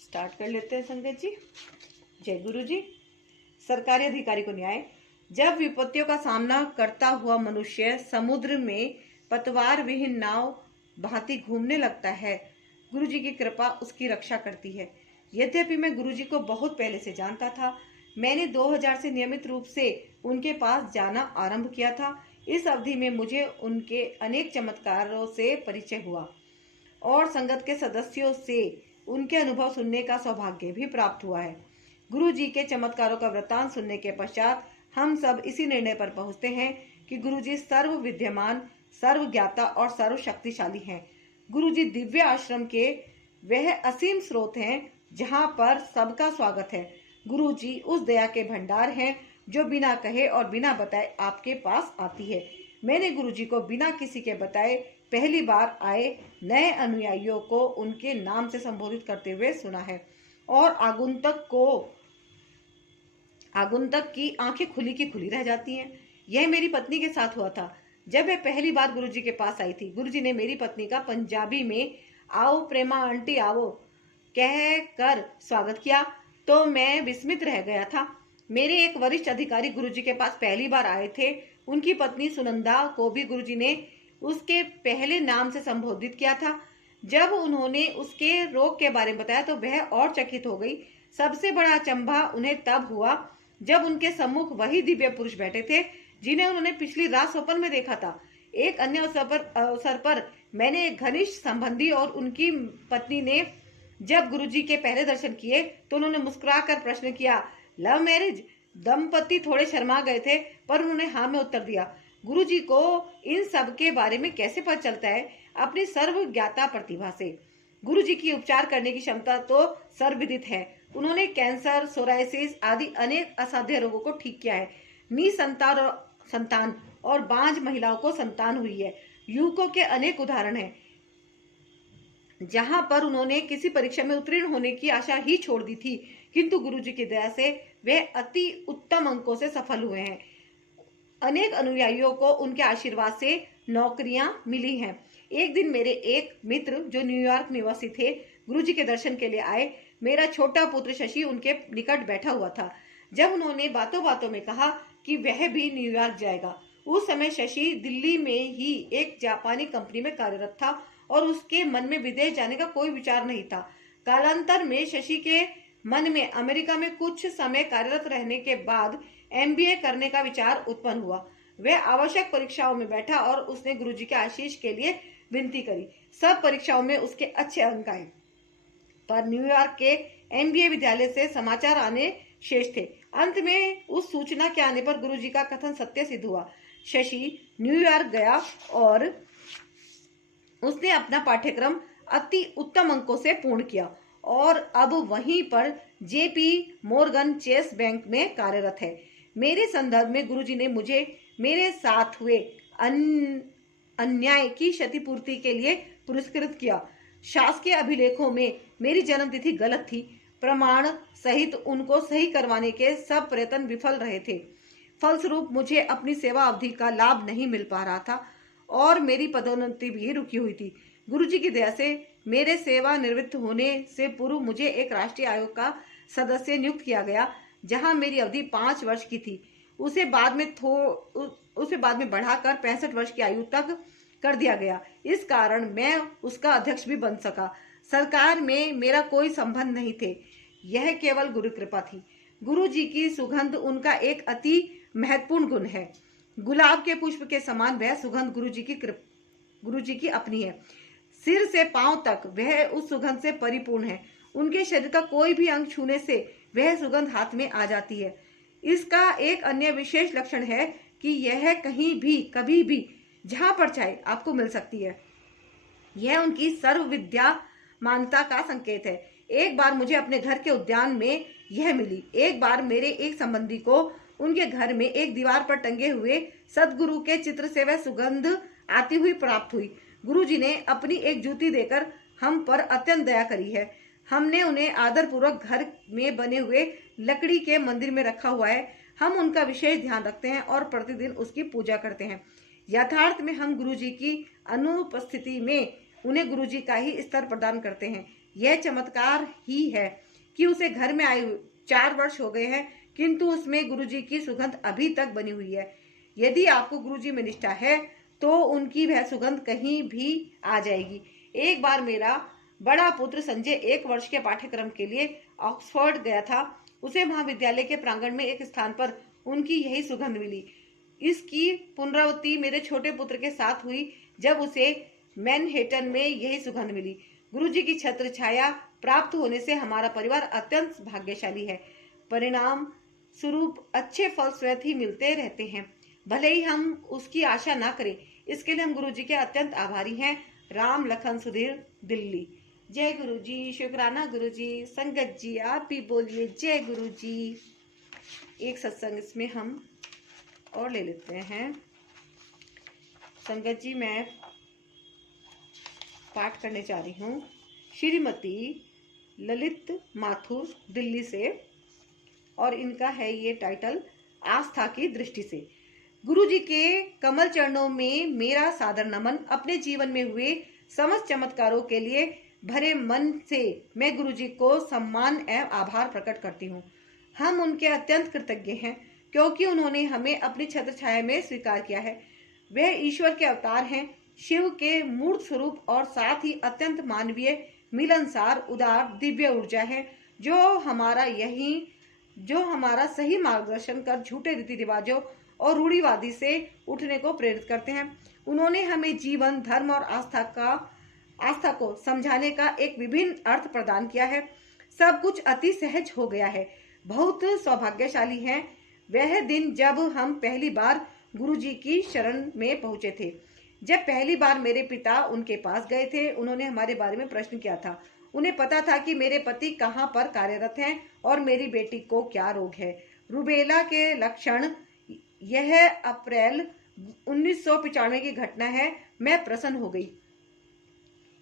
स्टार्ट कर लेते हैं संगत जी। जय गुरु जी। सरकारी अधिकारी को न्याय। जब विपत्तियों का सामना करता हुआ मनुष्य समुद्र में पतवार विहीन नाव भांति घूमने लगता है, गुरुजी की कृपा उसकी रक्षा करती है। यद्यपि मैं गुरुजी को बहुत पहले से जानता था। मैंने 2000 से नियमित रूप से उनके पास जाना आरंभ किया था। इस अवधि में मुझे उनके अनेक चमत्कारों से परिचय हुआ और संगत के सदस्यों से उनके अनुभव सुनने का सौभाग्य भी प्राप्त हुआ है। गुरुजी के चमत्कारों का वृत्तांत सुनने के पश्चात हम सब इसी निर्णय पर पहुंचते हैं कि गुरुजी सर्व विद्यमान, सर्वज्ञाता और सर्वशक्तिशाली हैं। गुरुजी दिव्य आश्रम के वह असीम स्रोत हैं जहां पर सबका स्वागत है। गुरुजी उस दया के भंडार हैं जो बिना कहे और बिना बताए आपके पास आती है। मैंने गुरुजी को बिना किसी के बताए पहली बार आए नए अनुयायियों को उनके नाम से संबोधित करते हुए सुना है और आगुंतक की आंखें खुली की खुली रह जाती हैं। यह मेरी पत्नी के साथ हुआ था। जब वह पहली बार गुरुजी के पास आई थी, गुरुजी ने मेरी पत्नी का पंजाबी में आओ प्रेमा आंटी आओ कह कर स्वागत किया तो मैं विस्मित रह गया था। मेरे एक वरिष्ठ अधिकारी गुरुजी के पास पहली बार आए थे। उनकी पत्नी सुनंदा को भी गुरुजी ने उसके पहले नाम से संबोधित किया था। जब उन्होंने उसके रोग के बारे में बताया तो वह और चकित हो गई। सबसे बड़ा अचंभा उन्हें तब हुआ जब उनके सम्मुख वही दिव्य पुरुष बैठे थे जिन्हें उन्होंने पिछली रात स्वप्न में देखा था। एक अन्य अवसर पर मैंने एक घनिष्ठ संबंधी और उनकी पत्नी ने जब गुरुजी के पहले दर्शन किए तो उन्होंने मुस्कुराकर प्रश्न किया, लव मैरिज? दंपति थोड़े शर्मा गए थे पर उन्होंने हाँ में उत्तर दिया। गुरुजी को इन सब के बारे में कैसे पता चलता है? अपनी सर्वज्ञाता प्रतिभा से। गुरुजी की उपचार करने की क्षमता तो सर्वविदित है। उन्होंने कैंसर, सोराइसिस आदि अनेक असाध्य रोगों को ठीक किया है। संतान और बांझ महिलाओं को संतान हुई है। युवकों के अनेक उदाहरण हैं जहां पर उन्होंने किसी परीक्षा में उत्तीर्ण होने की आशा ही छोड़ दी थी, किंतु गुरुजी की दया से वे अति उत्तम अंकों से सफल हुए हैं। अनेक अनुयायियों को उनके आशीर्वाद से नौकरियां मिली हैं। एक दिन मेरे एक मित्र जो न्यूयॉर्क निवासी थे गुरुजी के दर्शन के लिए आए। मेरा छोटा पुत्र शशि उनके निकट बैठा हुआ था। जब उन्होंने बातों बातों में कहा कि वह भी न्यूयॉर्क जाएगा। उस समय शशि दिल्ली में ही एक जापानी कंपनी में कार्यरत था और उसके मन में विदेश जाने का कोई विचार नहीं था। कालांतर में शशि के मन में अमेरिका में कुछ समय कार्यरत रहने के बाद MBA करने का विचार उत्पन्न हुआ। वह आवश्यक परीक्षाओं में बैठा और उसने गुरुजी के आशीष के लिए विनती करी। सब परीक्षाओं में उसके अच्छे अंक आए, पर न्यूयॉर्क के MBA विद्यालय से समाचार आने शेष थे। अंत में उस सूचना के आने पर गुरुजी का कथन सत्य सिद्ध हुआ। शशि न्यूयॉर्क गया और उसने अपना पाठ्यक्रम अति उत्तम अंकों से पूर्ण किया और अब वहीं पर JP मोर्गन चेस बैंक में कार्यरत है। मेरे संदर्भ में गुरुजी ने मुझे मेरे साथ हुए अन्याय की क्षतिपूर्ति के लिए पुरस्कृत किया। शासकीय अभिलेखों में मेरी जन्म तिथि गलत थी। प्रमाण सहित उनको सही करवाने के सब प्रयत्न विफल रहे थे। फलस्वरूप मुझे अपनी सेवा अवधि का लाभ नहीं मिल पा रहा था और मेरी पदोन्नति भी रुकी हुई थी। गुरुजी की दया से मेरे सेवा निवृत्त होने से पूर्व मुझे एक राष्ट्रीय आयोग का सदस्य नियुक्त किया गया, जहां मेरी अवधि 5 वर्ष की थी। उसे बाद में बढ़ाकर 65 वर्ष की आयु तक कर दिया गया। इस कारण मैं उसका अध्यक्ष भी बन सका। सरकार में मेरा कोई संबंध नहीं थे, यह केवल गुरु कृपा थी। गुरुजी की सुगंध उनका एक अति महत्वपूर्ण गुण है। गुलाब के पुष्प के समान वह सुगंध गुरुजी की अपनी है। सिर से पांव तक वह उस सुगंध से परिपूर्ण है। उनके शरीर का कोई भी अंग छूने से वह सुगंध हाथ में आ जाती है। इसका एक अन्य विशेष लक्षण है कि यह कहीं भी कभी भी जहां पर चाहे आपको मिल सकती है। यह उनकी सर्व विद्यमानता का संकेत है। एक बार मुझे अपने घर के उद्यान में यह मिली। एक बार मेरे एक संबंधी को उनके घर में एक दीवार पर टंगे हुए सदगुरु के चित्र से वह सुगंध आती हुई प्राप्त हुई। गुरुजी ने अपनी एक जूती देकर हम पर अत्यंत दया करी है। हमने उन्हें आदर पूर्वक घर में बने हुए लकड़ी के मंदिर में रखा हुआ है। हम उनका विशेष ध्यान रखते हैं और प्रतिदिन उसकी पूजा करते हैं। यथार्थ में हम गुरुजी की अनुपस्थिति में उन्हें गुरुजी का ही स्तर प्रदान करते हैं। यह चमत्कार ही है कि उसे घर में आए 4 वर्ष हो गए हैं, किंतु उसमें गुरुजी की सुगंध अभी तक बनी हुई है। यदि आपको गुरुजी में निष्ठा है तो उनकी वह सुगंध कहीं भी आ जाएगी। एक बार मेरा बड़ा पुत्र संजय 1 वर्ष के पाठ्यक्रम के लिए ऑक्सफोर्ड गया था। उसे महाविद्यालय के प्रांगण में एक स्थान पर उनकी यही सुगंध मिली। इसकी पुनरावृत्ति मेरे छोटे पुत्र के साथ हुई जब उसे मैनहेटन में यही सुगंध मिली। गुरुजी की छत्र छाया प्राप्त होने से हमारा परिवार अत्यंत भाग्यशाली है। परिणाम स्वरूप अच्छे फल स्वयं ही मिलते रहते हैं, भले ही हम उसकी आशा ना करें। इसके लिए हम गुरुजी के अत्यंत आभारी हैं। राम लखन सुधीर, दिल्ली। जय गुरुजी। शुक्राना गुरुजी। संगत जी आप भी बोलिए जय गुरुजी। एक सत्संग इसमें हम और ले लेते हैं। संगत जी मैं पाठ करने जा रही हूँ। श्रीमती ललित माथुर, दिल्ली से, और इनका है ये टाइटल आस्था की दृष्टि से। गुरुजी के कमल चरणों में मेरा सादर नमन। अपने जीवन में हुए समस्त चमत्कारों के लिए भरे मन से मैं गुरुजी को सम्मान एवं आभार प्रकट करती हूँ। हम उनके अत्यंत कृतज्ञ हैं। क्योंकि उन्होंने हमें अपनी छत्र छाया में स्वीकार किया है। वह ईश्वर के अवतार हैं, शिव के मूर्त स्वरूप और साथ ही अत्यंत मानवीय, मिलनसार, उदार, दिव्य ऊर्जा है, जो हमारा सही मार्गदर्शन कर झूठे रीति रिवाजों और रूढ़िवादी से उठने को प्रेरित करते हैं। उन्होंने हमें जीवन, धर्म और आस्था को समझाने का एक विभिन्न अर्थ प्रदान किया है। सब कुछ अति सहज हो गया है। बहुत सौभाग्यशाली है वह दिन जब हम पहली बार गुरुजी की शरण में पहुंचे थे। जब पहली बार मेरे पिता उनके पास गए थे, उन्होंने हमारे बारे में प्रश्न किया था। उन्हें पता था कि मेरे पति कहाँ पर कार्यरत हैं और मेरी बेटी को क्या रोग है। रूबेला के लक्षण। यह अप्रैल 1995 की घटना है। मैं प्रसन्न हो गई।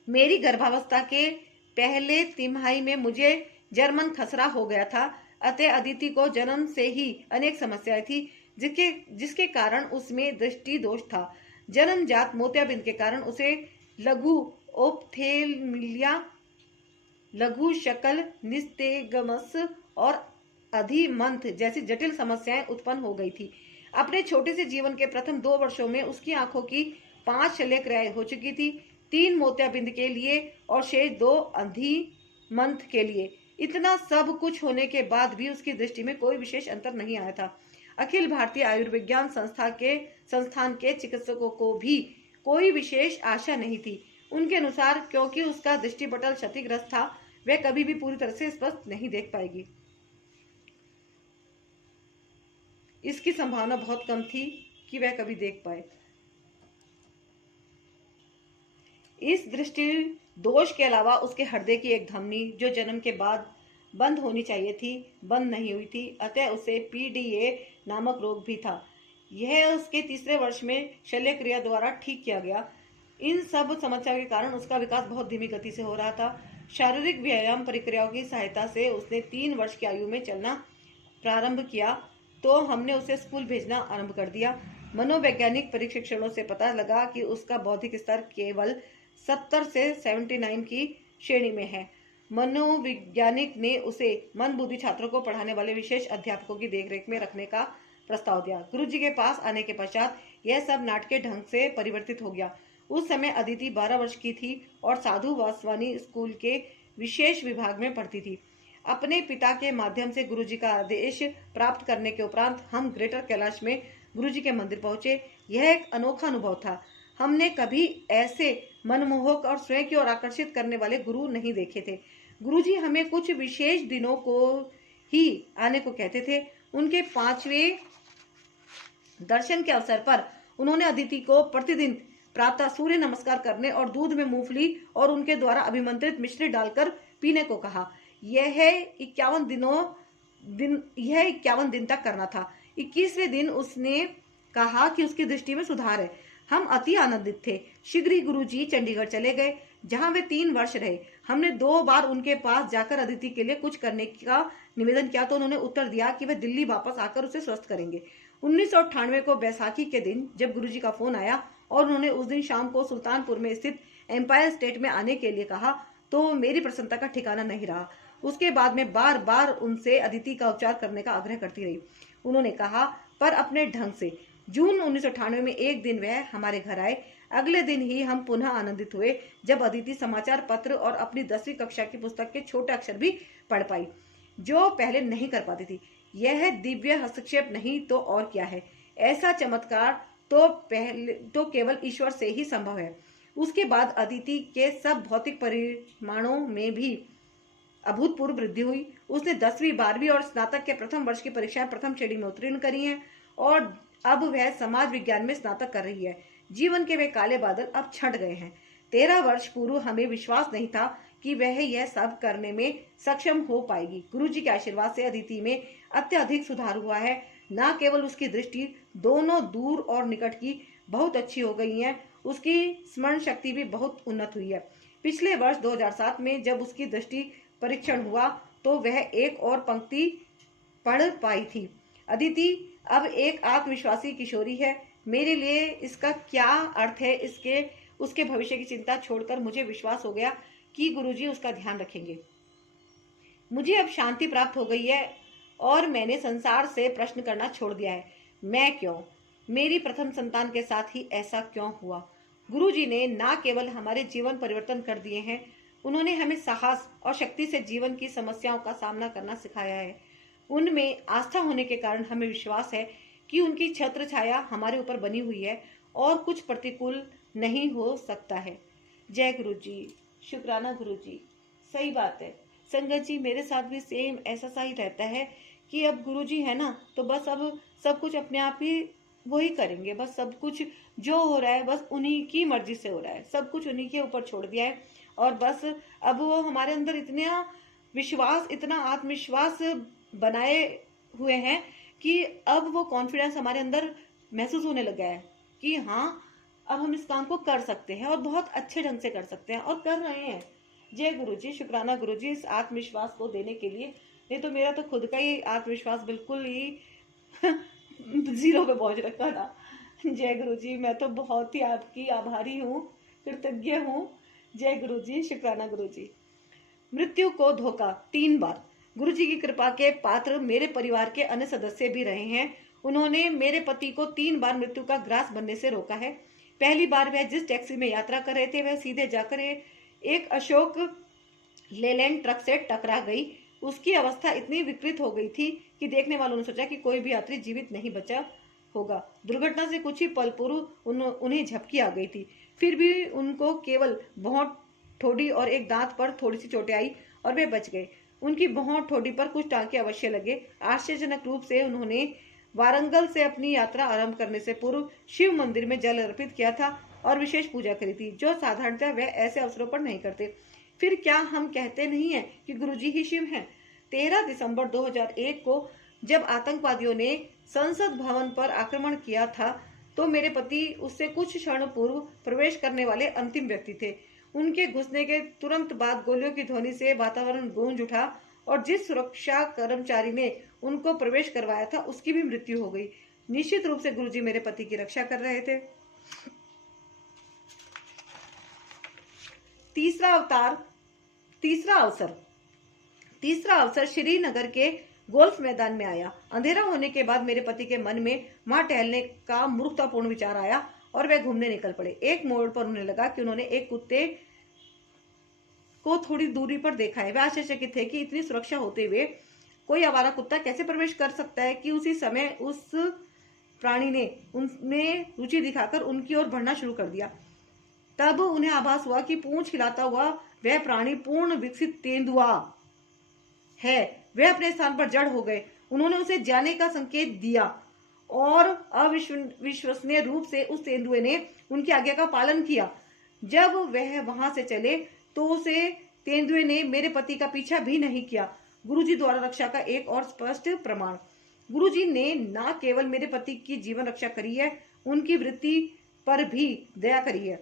मेरी गर्भावस्था के पहले तिमाही में मुझे जर्मन खसरा हो गया था। अतः अदिति को जन्म से ही अनेक समस्याएं थी, जिसके कारण उसमें दृष्टि दोष था। जन्मजात मोतियाबिंद के कारण उसे लघु ओप्थेल्मिया, लघु शकल निस्तेगमस और अधिमंथ जैसी जटिल समस्याएं उत्पन्न हो गई थी। अपने छोटे से जीवन के प्रथम 2 वर्षों में उसकी आंखों की 5 शल्यक्रियाएं हो चुकी थी, 3 मोतियाबिंद के लिए और शेष 2 अधिमंथ के लिए। इतना सब कुछ होने के बाद भी उसकी दृष्टि में कोई विशेष अंतर नहीं आया था। अखिल भारतीय आयुर्विज्ञान संस्थान के चिकित्सकों को भी कोई विशेष आशा नहीं थी। उनके अनुसार क्योंकि उसका दृष्टिपटल क्षतिग्रस्त था, वह कभी भी पूरी तरह से स्पष्ट नहीं देख पाएगी। इसकी संभावना बहुत कम थी कि वह कभी देख पाए। इस दृष्टि दोष के अलावा उसके हृदय की एक धमनी, जो जन्म के बाद बंद होनी चाहिए थी, बंद नहीं हुई थी। अतः उसे PDA नामक रोग भी था। यह उसके 3रे वर्ष में शल्यक्रिया द्वारा ठीक किया गया। इन सब समस्याओं के कारण उसका विकास बहुत धीमी गति से हो रहा था। शारीरिक व्यायाम प्रक्रियाओं की सहायता से उसने 3 वर्ष की आयु में चलना प्रारंभ किया तो हमने उसे स्कूल भेजना आरंभ कर दिया। मनोवैज्ञानिक परीक्षणों से पता लगा कि उसका बौद्धिक स्तर केवल 70 से 79 की श्रेणी में है। मनोवैज्ञानिक ने उसे मन बुद्धि छात्रों को पढ़ाने वाले विशेष अध्यापकों की देखरेख में रखने का प्रस्ताव दिया। गुरुजी के पास आने के पश्चात यह सब नाटकीय ढंग से परिवर्तित हो गया। उस समय अदिति 12 वर्ष की थी और साधु वासवानी स्कूल के विशेष विभाग में पढ़ती थी। अपने पिता के माध्यम से गुरुजी का आदेश प्राप्त करने के उपरांत हम ग्रेटर कैलाश में गुरुजी के मंदिर पहुंचे। यह एक अनोखा अनुभव था। हमने कभी ऐसे मनमोहक और स्वयं की ओर आकर्षित करने वाले गुरु नहीं देखे थे। गुरुजी हमें कुछ विशेष दिनों को ही आने को कहते थे। उनके 5वें दर्शन के अवसर पर उन्होंने अदिति को प्रतिदिन प्रातः सूर्य नमस्कार करने और दूध में मूंगफली और उनके द्वारा अभिमंत्रित मिश्री डालकर पीने को कहा। यह 51 दिन तक करना था। 21वें दिन उसने कहा कि उसकी दृष्टि में सुधार है। हम अति आनंदित थे। शीघ्र ही गुरुजी चंडीगढ़ चले गए, जहां वे 3 वर्ष रहे। हमने 2 बार उनके पास जाकर अदिति के लिए कुछ करने का निवेदन किया तो उन्होंने उत्तर दिया कि वे दिल्ली वापस आकर उसे स्वस्थ करेंगे। 1998 को बैसाखी के दिन जब गुरुजी का फोन आया और उन्होंने उस दिन शाम को सुल्तानपुर में स्थित एम्पायर स्टेट में आने के लिए कहा तो मेरी प्रसन्नता का ठिकाना नहीं रहा। उसके बाद मैं बार बार उनसे अदिति का उपचार करने का आग्रह करती रही। उन्होंने कहा, पर अपने ढंग से। जून 1998 में एक दिन वह हमारे घर आए। अगले दिन ही हम पुनः आनंदित हुए जब अदिति समाचार पत्र और अपनी 10वीं कक्षा की पुस्तक के छोटे अक्षर भी पढ़ पाई, जो पहले नहीं कर पाती थी। यह दिव्य हस्तक्षेप नहीं तो और क्या है। ऐसा चमत्कार तो केवल ईश्वर से ही संभव है। उसके बाद अदिति के सब भौतिक परिमाणों में भी अभूतपूर्व वृद्धि हुई। उसने 10वीं 12वीं और स्नातक के प्रथम वर्ष की परीक्षाएं प्रथम श्रेणी में उत्तीर्ण करी हैं और अब वह समाज विज्ञान में स्नातक कर रही है। जीवन के वे काले बादल अब छंट गए हैं। 13 वर्ष पूर्व हमें विश्वास नहीं था कि वह यह सब करने में सक्षम हो पाएगी। गुरुजी के आशीर्वाद से अदिति में अत्यधिक सुधार हुआ है। न केवल उसकी दृष्टि दोनों दूर और निकट की बहुत अच्छी हो गई है, उसकी स्मरण शक्ति भी बहुत उन्नत हुई है। पिछले वर्ष 2007 में जब उसकी दृष्टि परीक्षण हुआ तो वह एक और पंक्ति पढ़ पाई थी। अदिति अब एक आत्मविश्वासी किशोरी है। मेरे लिए इसका क्या अर्थ है, उसके भविष्य की चिंता छोड़कर मुझे विश्वास हो गया कि गुरुजी उसका ध्यान रखेंगे। मुझे अब शांति प्राप्त हो गई है और मैंने संसार से प्रश्न करना छोड़ दिया है। मैं क्यों? मेरी प्रथम संतान के साथ ही ऐसा क्यों हुआ? गुरुजी ने ना केवल हमारे जीवन परिवर्तन कर दिए हैं, उन्होंने हमें साहस और शक्ति से जीवन की समस्याओं का सामना करना सिखाया है। उनमें आस्था होने के कारण हमें विश्वास है कि उनकी छत्र छाया हमारे ऊपर बनी हुई है और कुछ प्रतिकूल नहीं हो सकता है। जय गुरु जी, शुक्राना गुरु जी। सही बात है संगत जी, मेरे साथ भी सेम ऐसा सा ही रहता है कि अब गुरु जी है ना, तो बस अब सब कुछ अपने आप ही वो ही करेंगे। बस सब कुछ जो हो रहा है बस उन्हीं की मर्जी से हो रहा है, सब कुछ उन्हीं के ऊपर छोड़ दिया है। और बस अब वो हमारे अंदर इतना विश्वास, इतना आत्मविश्वास बनाए हुए हैं कि अब वो कॉन्फिडेंस हमारे अंदर महसूस होने लगा है कि हाँ, अब हम इस काम को कर सकते हैं और बहुत अच्छे ढंग से कर सकते हैं और कर रहे हैं। जय गुरु जी, शुक्राना गुरु जी इस आत्मविश्वास को देने के लिए। नहीं तो मेरा तो खुद का ही आत्मविश्वास बिल्कुल ही जीरो पे पहुंच रखा था। जय गुरु जी, मैं तो बहुत ही आपकी आभारी हूँ, कृतज्ञ हूँ। जय गुरु जी, शुक्राना गुरु जी। मृत्यु को धोखा 3 बार। गुरु जी की कृपा के पात्र मेरे परिवार के अन्य सदस्य भी रहे हैं। उन्होंने मेरे पति को 3 बार मृत्यु का ग्रास बनने से रोका है। पहली बार वह जिस टैक्सी में यात्रा कर रहे थे वह सीधे जाकर एक अशोक लेलैंड ट्रक से टकरा गई। उसकी अवस्था इतनी विकृत हो गई थी कि देखने वालों ने सोचा कि कोई भी यात्री जीवित नहीं बचा होगा। दुर्घटना से कुछ ही पल पूर्व उन्हें झपकी आ गई थी। फिर भी उनको केवल भौं, ठोड़ी और एक दांत पर थोड़ी सी चोटें आई और वे बच गए। उनकी भौं, ठोड़ी पर कुछ टांके अवश्य लगे। आश्चर्यजनक रूप से उन्होंने वारंगल से अपनी यात्रा आरंभ करने से पूर्व शिव मंदिर में जल अर्पित किया था और विशेष पूजा करी थी, जो साधारणतः वह ऐसे अवसरों पर नहीं करते। फिर क्या हम कहते नहीं है कि गुरुजी ही शिव हैं? 13 दिसंबर 2001 को जब आतंकवादियों ने संसद भवन पर आक्रमण किया था तो मेरे पति उससे कुछ क्षण पूर्व प्रवेश करने वाले अंतिम व्यक्ति थे। उनके घुसने के तुरंत बाद गोलियों की ध्वनि से वातावरण गूंज उठा और जिस सुरक्षा कर्मचारी ने उनको प्रवेश करवाया था उसकी भी मृत्यु हो गई। निश्चित रूप से गुरुजी मेरे पति की रक्षा कर रहे थे। तीसरा अवसर श्रीनगर के गोल्फ मैदान में आया। अंधेरा होने के बाद मेरे पति के मन में वहां टहलने का मूर्खतापूर्ण विचार आया और वे घूमने निकल पड़े। एक मोड़ पर उन्हें लगा कि उन्होंने एक कुत्ते को थोड़ी दूरी पर देखा है। वे आश्चर्यचकित थे कि इतनी सुरक्षा होते हुए कोई आवारा कुत्ता कैसे प्रवेश कर सकता है कि उसी समय उस प्राणी ने उनमें रुचि दिखाकर उनकी ओर बढ़ना शुरू कर दिया। तब उन्हें आभास हुआ कि पूंछ हिलाता हुआ वह प्राणी पूर्ण विकसित तेंदुआ है। वे अपने स्थान पर जड़ हो गए। उन्होंने उसे जाने का संकेत दिया और अविश्वसनीय रूप से उस तेंदुए ने उनकी आज्ञा का पालन किया। जब वह वहां से चले तो उसे तेंदुए ने मेरे पति का पीछा भी नहीं किया। गुरुजी द्वारा रक्षा का एक और स्पष्ट प्रमाण। गुरुजी ने न केवल मेरे पति की जीवन रक्षा करी है, उनकी वृत्ति पर भी दया करी है।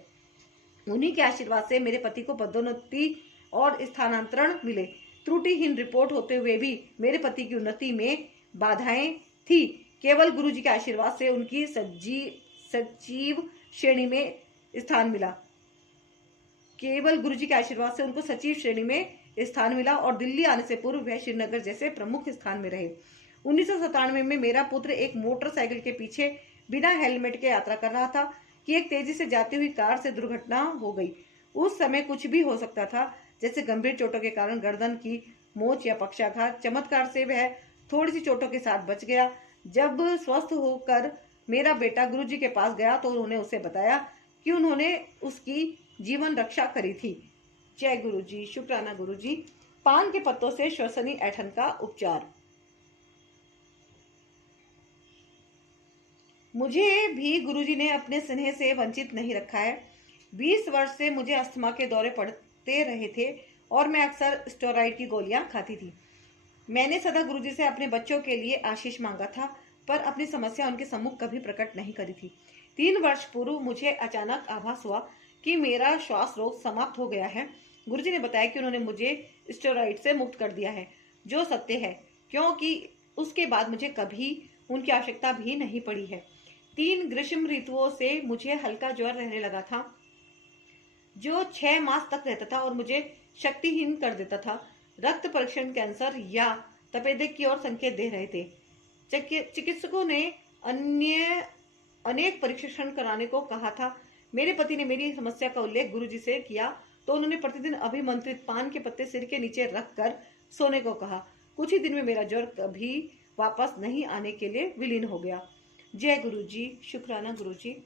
उन्हीं के आशीर्वाद से मेरे पति को पदोन्नति और स्थानांतरण मिले। त्रुटिहीन रिपोर्ट होते हुए भी मेरे पति की उन्नति में बाधाएं थी। केवल गुरुजी के आशीर्वाद से उनकी सचिव श्रेणी में स्थान मिला। केवल गुरुजी के आशीर्वाद से उनको सचिव श्रेणी में स्थान मिला और दिल्ली आने से पूर्व वह श्रीनगर जैसे प्रमुख स्थान में रहे। 1997 में मेरा पुत्र एक मोटरसाइकिल के पीछे बिना हेलमेट के यात्रा कर रहा था कि एक तेजी से जाती हुई कार से दुर्घटना हो गई। उस समय कुछ भी हो सकता था, जैसे गंभीर चोटों के कारण गर्दन की मोच या पक्षाघात। चमत्कार से वह थोड़ी सी चोटों के साथ बच गया। जब स्वस्थ होकर मेरा बेटा गुरुजी के पास गया तो उन्होंने उसे बताया कि उन्होंने उसकी जीवन रक्षा करी थी। जय गुरुजी, शुक्राना गुरुजी। पान के पत्तों से श्वसनी ऐंठन का उपचार। मुझे भी गुरुजी ने अपने स्नेह से वंचित नहीं रखा है। 20 वर्ष से मुझे अस्थमा के दौरे पड़ते रहे थे और मैं अक्सर स्टेरॉइड की गोलियां खाती थी। मैंने सदा गुरुजी से अपने बच्चों के लिए आशीष मांगा था, पर अपनी समस्या उनके सम्मुख कभी प्रकट नहीं करी थी। 3 वर्ष पूर्व मुझे अचानक आभास हुआ कि मेरा श्वास रोग समाप्त हो गया है। गुरुजी ने बताया कि उन्होंने मुझे स्टेरॉइड से मुक्त कर दिया है, जो सत्य है, क्योंकि उसके बाद मुझे कभी उनकी आवश्यकता भी नहीं पड़ी है। 3 ग्रीष्म ऋतुओं से मुझे हल्का ज्वर रहने लगा था, जो 6 मास तक रहता था और मुझे शक्तिहीन कर देता था। रक्त परीक्षण कैंसर या तपेदिक की ओर संकेत दे रहे थे। चिकित्सकों ने अनेक परीक्षण कराने को कहा था। मेरे पति ने मेरी समस्या का उल्लेख गुरुजी से किया तो उन्होंने प्रतिदिन अभिमंत्रित पान के पत्ते सिर के नीचे रखकर सोने को कहा। कुछ ही दिन में मेरा ज्वर कभी वापस नहीं आने के लिए विलीन हो गया। जय गुरुजी, शुक्राना गुरुजी।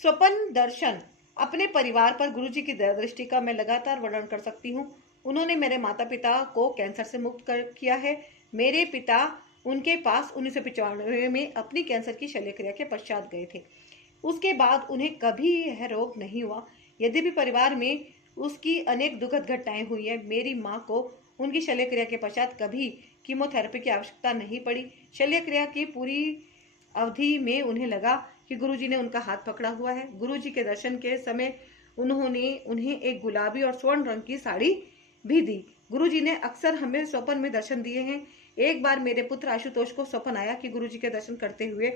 स्वप्न दर्शन। अपने परिवार पर गुरुजी की दृष्टि का मैं लगातार वर्णन कर सकती हूँ। उन्होंने मेरे माता पिता को कैंसर से मुक्त किया है। मेरे पिता उनके पास 1995 में अपनी कैंसर की शल्यक्रिया के पश्चात गए थे। उसके बाद उन्हें कभी यह रोग नहीं हुआ। यद्यपि परिवार में उसकी अनेक दुखद घटनाएं हुई है, मेरी माँ को उनकी शल्यक्रिया के पश्चात कभी कीमोथेरेपी की आवश्यकता नहीं पड़ी। शल्यक्रिया की पूरी अवधि में उन्हें लगा कि गुरुजी ने उनका हाथ पकड़ा हुआ है। गुरुजी के दर्शन के समय उन्होंने उन्हें एक गुलाबी और स्वर्ण रंग की साड़ी भी दी। गुरुजी ने अक्सर हमें स्वप्न में दर्शन दिए हैं। एक बार मेरे पुत्र आशुतोष को स्वप्न आया कि गुरुजी के दर्शन करते हुए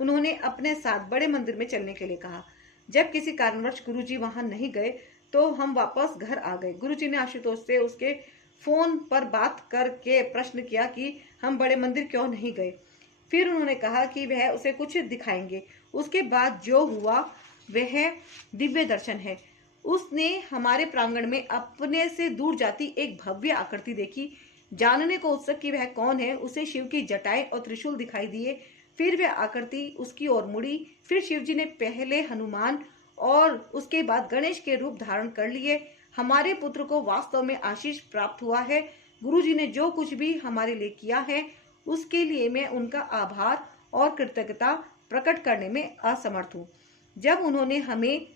उन्होंने अपने साथ बड़े मंदिर में चलने के लिए कहा। जब किसी कारणवश गुरुजी वहां नहीं गए तो हम वापस घर आ गए। गुरुजी ने आशुतोष से उसके फोन पर बात करके प्रश्न किया कि हम बड़े मंदिर क्यों नहीं गए। फिर उन्होंने कहा कि वह उसे कुछ दिखाएंगे। उसके बाद जो हुआ वह दिव्य दर्शन है। उसने हमारे प्रांगण में अपने से दूर जाती एक भव्य आकृति देखी। जानने को उत्सुक कि वह कौन है, उसे शिव की जटाएं और त्रिशूल दिखाई दिए। फिर वह आकृति उसकी ओर मुड़ी। फिर शिवजी ने पहले हनुमान और उसके बाद गणेश के रूप धारण कर लिए। हमारे पुत्र को वास्तव में आशीष प्राप्त हुआ है। गुरुजी ने जो कुछ भी हमारे लिए किया है उसके लिए मैं उनका आभार और कृतज्ञता प्रकट करने में असमर्थ हूँ। जब उन्होंने हमें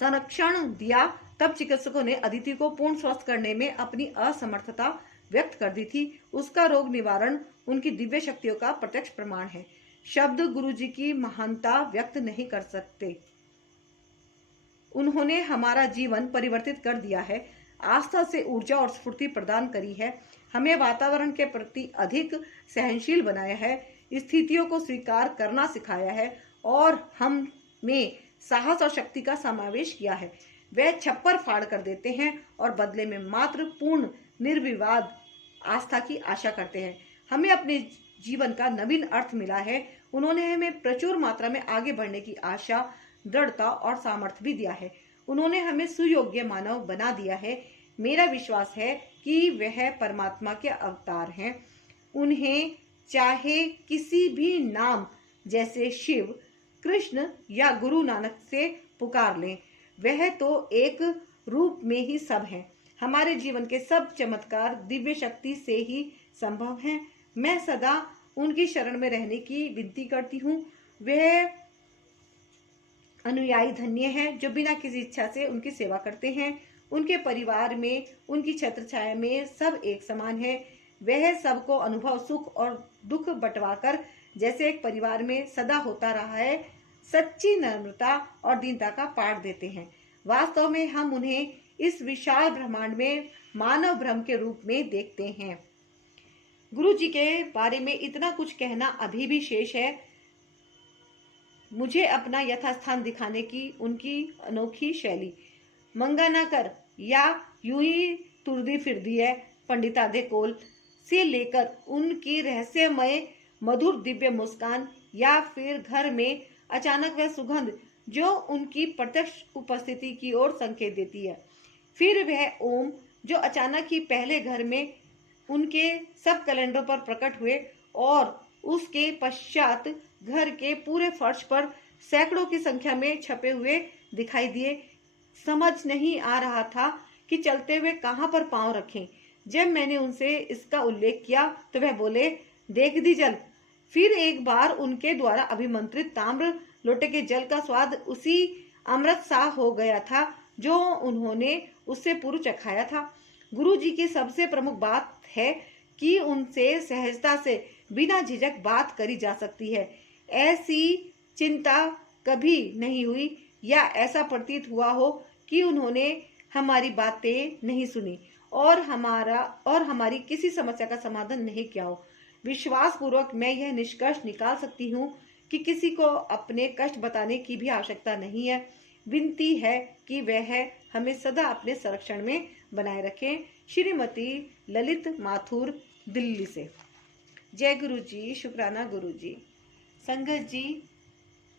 संरक्षण दिया तब चिकित्सकों ने अदिति को पूर्ण स्वस्थ करने में अपनी असमर्थता व्यक्त कर दी थी। उसका रोग निवारण उनकी दिव्य शक्तियों का प्रत्यक्ष प्रमाण है। शब्द गुरुजी की महानता व्यक्त नहीं कर सकते। उन्होंने हमारा जीवन परिवर्तित कर दिया है, आस्था से ऊर्जा और स्फूर्ति प्रदान करी है, हमें वातावरण के प्रति अधिक सहनशील बनाया है, स्थितियों को स्वीकार करना सिखाया है और हम में साहस और शक्ति का समावेश किया है। वे छप्पर फाड़ कर देते हैं और बदले में मात्र पूर्ण निर्विवाद आस्था की आशा करते हैं। हमें अपने जीवन का नवीन अर्थ मिला है। उन्होंने हमें प्रचुर मात्रा में आगे बढ़ने की आशा, दृढ़ता और सामर्थ्य भी दिया है। उन्होंने हमें सुयोग्य मानव बना दिया है। मेरा विश्वास है कि वह परमात्मा के अवतार हैं। उन्हें चाहे किसी भी नाम जैसे शिव, कृष्ण या गुरु नानक से पुकार लें, वह तो एक रूप में ही सब हैं। हमारे जीवन के सब चमत्कार दिव्य शक्ति से ही संभव हैं। मैं सदा उनकी शरण में रहने की विनती करती हूँ। वह अनुयायी धन्य हैं जो बिना किसी इच्छा से उनकी सेवा करते हैं। उनके परिवार में, उनकी छत्र छाया में सब एक समान है। वह सबको अनुभव, सुख और दुख बंटवाकर जैसे एक परिवार में सदा होता रहा है, सच्ची नम्रता और दीनता का पाठ देते हैं। वास्तव में हम उन्हें इस विशाल ब्रह्मांड में मानव ब्रह्म के रूप में देखते हैं। गुरु जी के बारे में इतना कुछ कहना अभी भी शेष है। मुझे अपना यथास्थान दिखाने की उनकी अनोखी शैली, मंगा ना कर या यूं ही तुरदी फिरदी है पंडितादे कोल से लेकर उनकी रहस्यमय मधुर दिव्य मुस्कान या फिर घर में अचानक वह सुगंध जो उनकी प्रत्यक्ष उपस्थिति की ओर संकेत देती है, फिर वह ओम जो अचानक ही पहले घर में उनके सब कैलेंडरों पर प्रकट हुए और उसके पश्चात घर के पूरे फर्श पर सैकड़ों की संख्या में छपे हुए दिखाई दिए। समझ नहीं आ रहा था कि चलते हुए कहाँ पर पांव रखें। जब मैंने उनसे इसका उल्लेख किया तो वह बोले, देख दी जल। फिर एक बार उनके द्वारा अभिमंत्रित ताम्र लोटे के जल का स्वाद उसी अमृत सा हो गया था जो उन्होंने उससे पूर्व चखाया था। गुरु जी की सबसे प्रमुख बात है कि उनसे सहजता से बिना झिझक बात करी जा सकती है। ऐसी चिंता कभी नहीं हुई या ऐसा प्रतीत हुआ हो कि उन्होंने हमारी बातें नहीं सुनी और हमारी किसी समस्या का समाधान नहीं किया हो। विश्वास पूर्वक मैं यह निष्कर्ष निकाल सकती हूँ कि किसी को अपने कष्ट बताने की भी आवश्यकता नहीं है। विनती है कि वह हमें सदा अपने संरक्षण में बनाए रखें। श्रीमती ललित माथुर, दिल्ली से। जय गुरु जी, शुक्राना गुरु जी। संगत जी,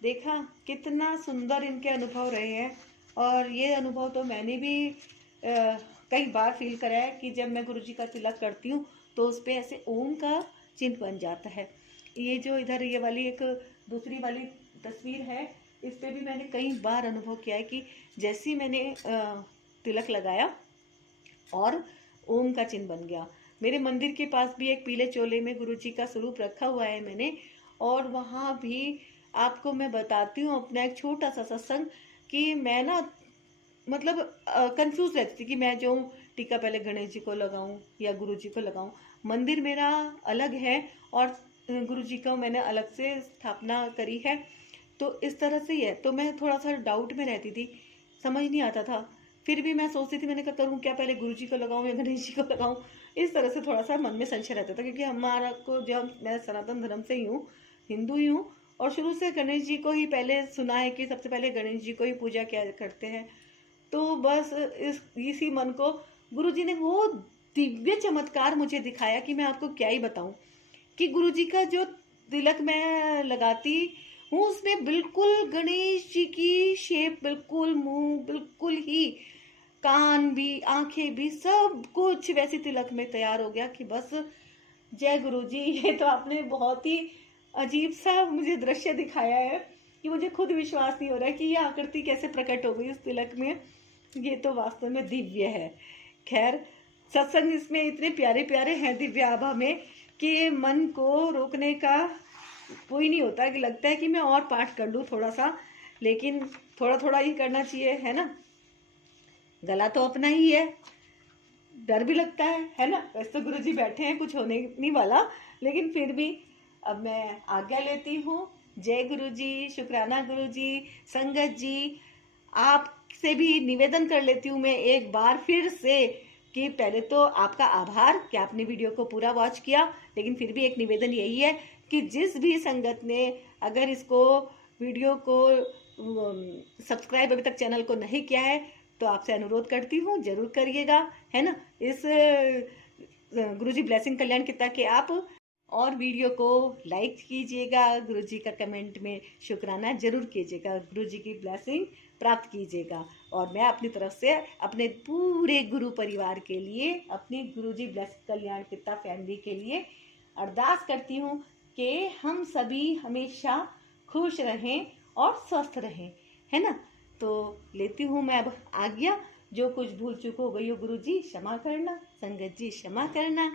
देखा कितना सुंदर इनके अनुभव रहे हैं। और ये अनुभव तो मैंने भी कई बार फील करा है कि जब मैं गुरु जी का तिलक करती हूँ तो उस पर ऐसे ओम का चिन्ह बन जाता है। ये जो इधर ये वाली एक दूसरी वाली तस्वीर है, इस पे भी मैंने कई बार अनुभव किया है कि जैसे ही मैंने तिलक लगाया और ओम का चिन्ह बन गया। मेरे मंदिर के पास भी एक पीले चोले में गुरु जी का स्वरूप रखा हुआ है मैंने, और वहाँ भी आपको मैं बताती हूँ अपना एक छोटा सा सत्संग कि मैं ना मतलब कंफ्यूज रहती थी कि मैं जो टीका पहले गणेश जी को लगाऊं या गुरु जी को लगाऊं। मंदिर मेरा अलग है और गुरु जी का मैंने अलग से स्थापना करी है, तो इस तरह से ही है। तो मैं थोड़ा सा डाउट में रहती थी, समझ नहीं आता था। फिर भी मैं सोचती थी, मैंने कहा करूँ क्या, पहले गुरु जी को लगाऊं या गणेश जी को लगाऊं। इस तरह से थोड़ा सा मन में संशय रहता था, क्योंकि हमारा को जब मैं सनातन धर्म से ही हूँ, हिंदू ही हूँ, और शुरू से गणेश जी को ही पहले सुना है कि सबसे पहले गणेश जी को ही पूजा किया करते हैं। तो बस इसी मन को गुरु जी ने वो दिव्य चमत्कार मुझे दिखाया कि मैं आपको क्या ही बताऊं, कि गुरु जी का जो तिलक मैं लगाती हूँ उसमें बिल्कुल गणेश जी की शेप, बिल्कुल मुंह, बिल्कुल ही कान भी, आंखें भी, सब कुछ वैसे तिलक में तैयार हो गया कि बस जय गुरु जी। ये तो आपने बहुत ही अजीब सा मुझे दृश्य दिखाया है कि मुझे खुद विश्वास नहीं हो रहा है कि ये आकृति कैसे प्रकट हो गई उस तिलक में। ये तो वास्तव में दिव्य है। खैर, सत्संग इसमें इतने प्यारे प्यारे हैं दिव्य आभा में कि मन को रोकने का कोई नहीं होता, कि लगता है कि मैं और पाठ कर लूँ थोड़ा सा, लेकिन थोड़ा थोड़ा ही करना चाहिए, है ना। गला तो अपना ही है, डर भी लगता है ना। वैसे तो गुरु जी बैठे हैं, कुछ होने नहीं वाला, लेकिन फिर भी अब मैं आज्ञा लेती हूँ। जय गुरु जी, शुक्राना गुरु जी। संगत जी, आपसे भी निवेदन कर लेती हूँ मैं एक बार फिर से कि पहले तो आपका आभार कि आपने वीडियो को पूरा वॉच किया, लेकिन फिर भी एक निवेदन यही है कि जिस भी संगत ने अगर इसको वीडियो को सब्सक्राइब अभी तक चैनल को नहीं किया है तो आपसे अनुरोध करती हूँ जरूर करिएगा, है ना। इस गुरुजी ब्लेसिंग कल्याण किता के आप, और वीडियो को लाइक कीजिएगा, गुरुजी का कमेंट में शुक्राना जरूर कीजिएगा, गुरुजी की ब्लेसिंग प्राप्त कीजिएगा। और मैं अपनी तरफ से अपने पूरे गुरु परिवार के लिए, अपनी गुरुजी ब्लेसिंग कल्याण किता फैमिली के लिए अरदास करती हूँ कि हम सभी हमेशा खुश रहें और स्वस्थ रहें, है ना। तो लेती हूँ मैं अब आज्ञा। जो कुछ भूल चूक हो गई हो गुरु जी क्षमा करना, संगत जी क्षमा करना।